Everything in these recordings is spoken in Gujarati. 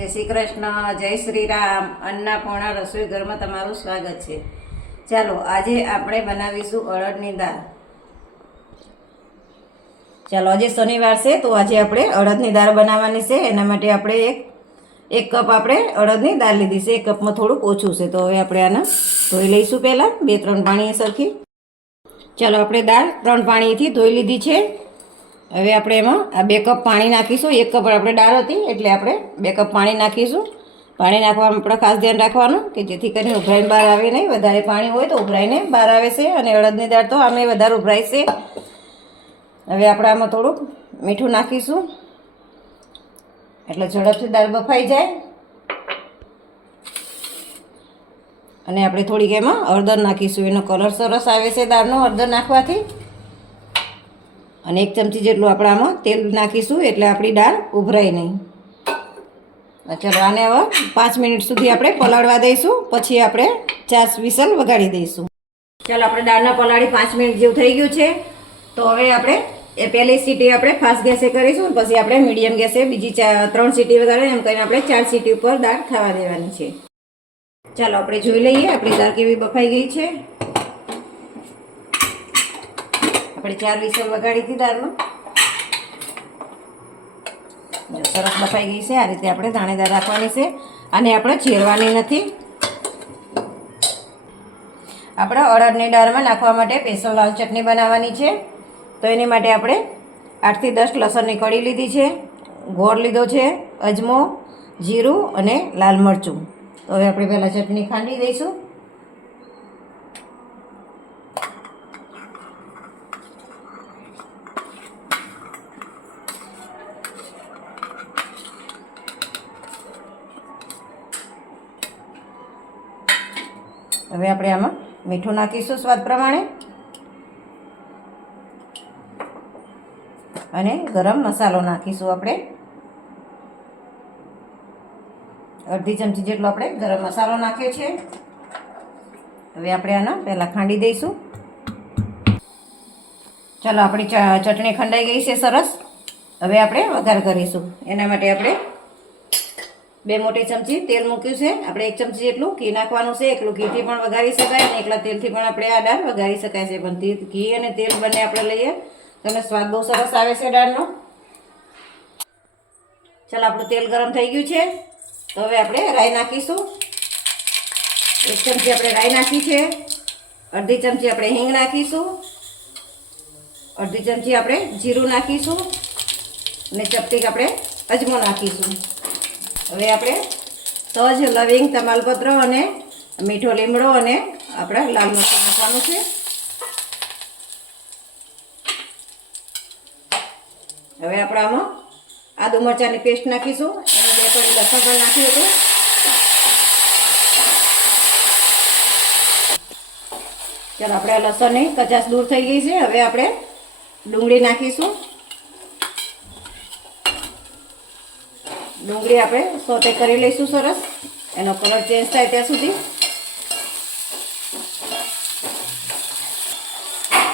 જય શ્રી કૃષ્ણ, જય શ્રી રામ. અન્નપૂર્ણા રસોઈ ઘરમાં તમારું સ્વાગત છે. ચાલો, આજે આપણે બનાવીશું અડદની દાળ. ચાલો, આજે શનિવાર છે, તો આજે આપણે અડદની દાળ બનાવવાની છે. એના માટે આપણે એક એક કપ આપણે અડદની દાળ લીધી છે. એક કપમાં થોડુંક ઓછું છે, તો હવે આપણે આને ધોઈ લઈશું પહેલાં. બે, ત્રણ પાણી સરખી. ચાલો, આપણે દાળ ત્રણ પાણીથી ધોઈ લીધી છે. હવે આપણે એમાં આ બે કપ પાણી નાખીશું. એક કપ આપણે દાળ હતી, એટલે આપણે બે કપ પાણી નાખીશું. પાણી નાખવામાં આપણે ખાસ ધ્યાન રાખવાનું કે જેથી કરીને ઉભરાઈને બહાર આવે નહીં. વધારે પાણી હોય તો ઉભરાઈને બહાર આવે છે અને અડદની દાળ તો આમે વધારે ઉભરાય છે. હવે આપણે આમાં થોડુંક મીઠું નાખીશું. એટલે ઝડપથી દાળ બફાઈ જાય. અને આપણે થોડીક એમાં હળદર નાખીશું. એનો કલર સરસ આવે છે દાળનો હળદર નાખવાથી. અને એક ચમચી જેટલું આપણે આમાં તેલ નાખીશું, એટલે આપણી દાળ ઉભરાય નહીં. ચાલો, આને હવે પાંચ મિનિટ સુધી આપણે પલાળવા દઈશું, પછી આપણે ચાસ વિસલ વગાડી દઈશું. ચાલો, આપણે દાળના પલાળી પાંચ મિનિટ જેવું થઈ ગયું છે. તો હવે આપણે એ પહેલી સીટી આપણે ફાસ્ટ ગેસે કરીશું પછી આપણે મીડિયમ ગેસે બીજી ત્રણ સીટી વગાડે એમ કરીને આપણે ચાર સીટી ઉપર દાળ ખાવા દેવાની છે. ચાલો, આપણે જોઈ લઈએ આપણી દાળ કેવી બફાઈ ગઈ છે. આપણે ચાર વિસલ વગાડી હતી દાળમાં સરસ બફાઈ ગઈ છે, આ રીતે આપણે દાણેદાર રાખવાની છે. અને આપણે ચીરવાની નથી. આપણે અડદની દાળમાં નાખવા માટે સ્પેશિયલ લાલ ચટણી બનાવવાની છે. તો એની માટે આપણે આઠથી દસ લસણની કળી લીધી છે. ગોળ લીધો છે, અજમો, જીરું અને લાલ મરચું. તો હવે આપણે પહેલાં ચટણી ખાંડી દઈશું. હવે આપણે આમાં મીઠું નાખીશું સ્વાદ પ્રમાણે. અને ગરમ મસાલો નાખીશું આપણે. અડધી ચમચી જેટલો આપણે ગરમ મસાલો નાખ્યો છે. હવે આપણે આના પહેલાં ખાંડી દઈશું. ચાલો, આપણી ચટણી ખંડાઈ ગઈ છે સરસ. હવે આપણે વઘાર કરીશું. એના માટે આપણે બે મોટી ચમચી તેલ મૂક્યું છે. આપણે એક ચમચી જેટલું ઘી નાખવાનું છે. એકલું ઘીથી પણ વઘારી શકાય અને એકલા તેલથી પણ આપણે આ દાળ વઘારી શકાય છે. પણ ઘી અને તેલ બંને આપણે લઈએ. તમને સ્વાદ બહુ સરસ આવે છે દાળનો. ચાલો, આપણું તેલ ગરમ થઈ ગયું છે. તો હવે આપણે રાઈ નાખીશું. એક ચમચી આપણે રાઈ નાખી છે. અડધી ચમચી આપણે હિંગ નાખીશું. અડધી ચમચી આપણે જીરું નાખીશું. અને ચપટીક આપણે અજમો નાખીશું. હવે આપણે તજ, લવિંગ, તમાલપત્ર અને મીઠો લીમડો અને આપણે લાલ મરચું નાખવાનું છે. હવે આપણે આમાં આદુ મરચાંની પેસ્ટ નાખીશું. અને બે કડી લસણ પણ નાખ્યું હતું. ચાલો, આપણે લસણની કચાશ દૂર થઈ ગઈ છે. હવે આપણે ડુંગળી નાખીશું. ડુંગળી આપણે સોતે કરી લઈશું સરસ. એનો કલર ચેન્જ થાય ત્યાં સુધી.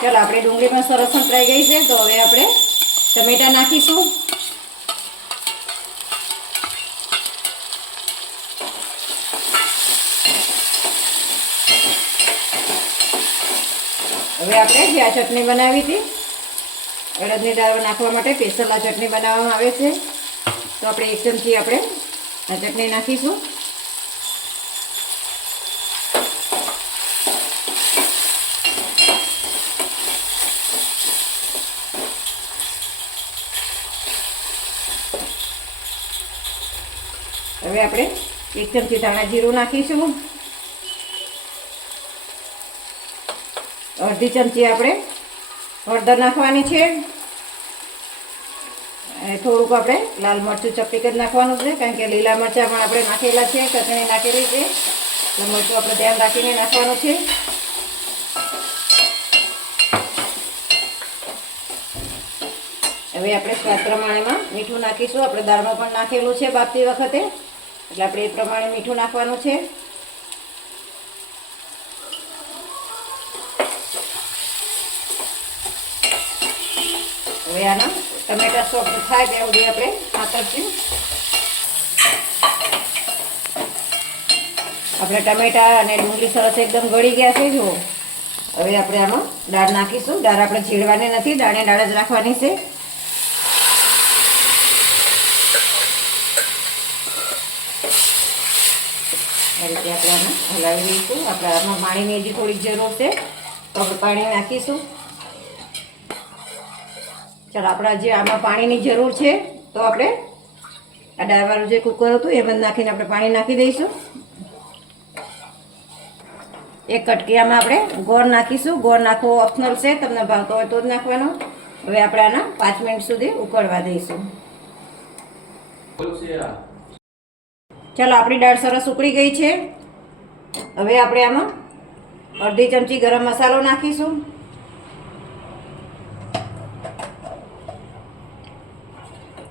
ચાલો, આપણી ડુંગળી પણ સરસ સંતરાઈ ગઈ છે, તો હવે આપણે ટમેટા નાખીશું. હવે આપણે જે આ ચટણી બનાવી હતી, અડદની દાળ નાખવા માટે સ્પેશિયલ ચટણી બનાવવામાં આવે છે. તો આપણે એક ચમચી આપણે આ ચટણી નાખીશું. હવે આપણે એક ચમચી ધાણા જીરું નાખીશું. અડધી ચમચી આપણે હળદર નાખવાની છે. થોડુંક આપણે લાલ મરચું ચપટી જ નાખવાનું છે, કારણ કે લીલા મરચાં પણ આપણે નાખેલા છે, ચટણી નાખેલી છે. એટલે મરચું આપણે ધ્યાન રાખીને નાખવાનું છે. હવે આપણે સ્વાદ પ્રમાણેમાં મીઠું નાખીશું. આપણે દાળમાં પણ નાખેલું છે બાફતી વખતે. એટલે આપણે એ પ્રમાણે મીઠું નાખવાનું છે. હવે આના ટમેટા સોફ્ટ થાય ત્યાં સુધી આપણે ખાતરથી. આપણે ટમેટા અને ડુંગળી સરસ એકદમ ગળી ગયા છે, જુઓ. હવે આપણે આમાં દાળ નાખીશું. દાળ આપણે છીડવાની નથી દાળે દાળ જ રાખવાની છે. આ રીતે આપણે આમાં હલાવી દઈશું આપણે આમાં પાણીની હજી થોડીક જરૂર છે. તો આપણે પાણી નાખીશું. ચાલો, આપણા જે આમાં પાણીની જરૂર છે, તો આપણે આ દાળવાળું જે કુકર હતું એમાં નાખીને આપણે પાણી નાખી દઈશું. એક કટકીયામાં આપણે ગોળ નાખીશું. ગોળ નાખવો ઓપ્શનલ છે, તમને ભાવતો હોય તો જ નાખવાનો. હવે આપણે આના પાંચ મિનિટ સુધી ઉકળવા દઈશું. ચાલો, આપણી દાળ સરસ ઉકળી ગઈ છે. હવે આપણે આમાં અડધી ચમચી ગરમ મસાલો નાખીશું.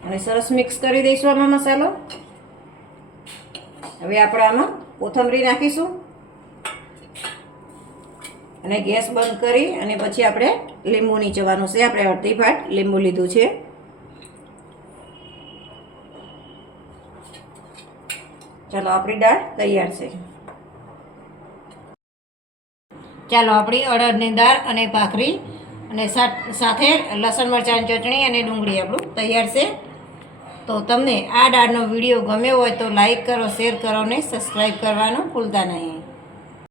અને સરસ મિક્સ કરી દઈશું આમાં મસાલો. હવે આપણે આમાં કોથમરી નાખીશું. અને ગેસ બંધ કરી અને પછી આપણે લીંબુ નીચવાનું છે. આપણે અડધી ફાટ લીંબુ લીધું છે. ચાલો, આપણી દાળ તૈયાર છે. ચાલો, આપણી અડદની દાળ અને ભાખરી અને સાથે લસણ, મરચાંની ચટણી અને ડુંગળી આપણું તૈયાર છે. તો તમને આ ડાળનો વીડિયો ગમ્યો હોય તો લાઈક કરો, શેર કરો અને સબસ્ક્રાઈબ કરવાનું ભૂલતા નહીં.